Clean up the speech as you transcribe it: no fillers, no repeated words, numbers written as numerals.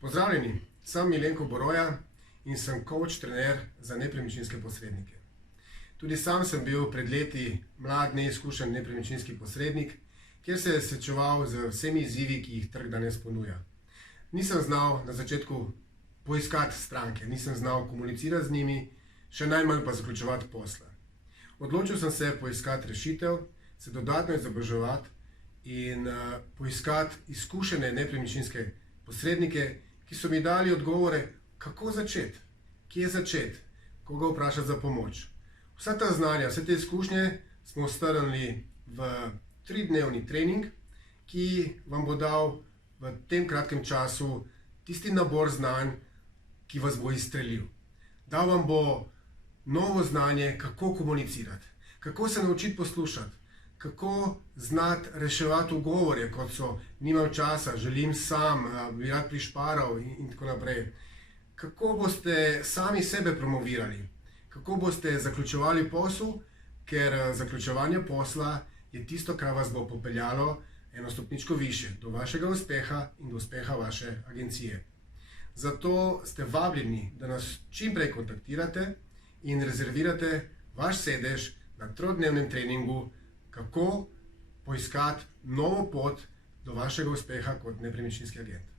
Pozdravljeni, sem Milenko Boroja in sem coach trener za nepremičninske posrednike. Tudi sam sem bil pred leti mlad, neizkušen nepremičninski posrednik, kjer se je srečeval z vsemi izzivi, ki jih trg danes ponuja. Nisem znal na začetku poiskati stranke, nisem znal komunicirati z njimi, še najmanj pa zaključevati posla. Odločil sem se poiskati rešitev, se dodatno izobraževati in poiskati izkušene nepremičninske posrednike, ki so mi dali odgovore, kako začeti, kje začeti, koga vprašati za pomoč. Vsa ta znanja, vse te izkušnje smo strnili v 3-dnevni trening, ki vam bo dal v tem kratkem času tisti nabor znanj, ki vas bo izstrelil. Dal vam bo novo znanje, kako komunicirati, kako se naučiti poslušati, kako znati reševati ugovore, kot so nimam časa, želim sam, bi rad prišparal in tako naprej. Kako boste sami sebe promovirali, kako boste zaključevali posel, ker zaključevanje posla je tisto, kar vas bo popeljalo eno stopničko više, do vašega uspeha in do uspeha vaše agencije. Zato ste vabljeni, da nas čim prej kontaktirate in rezervirate vaš sedež na 3-dnevnem treningu, kako poiskati novo pot do vašega uspeha kot nepremičninski agent.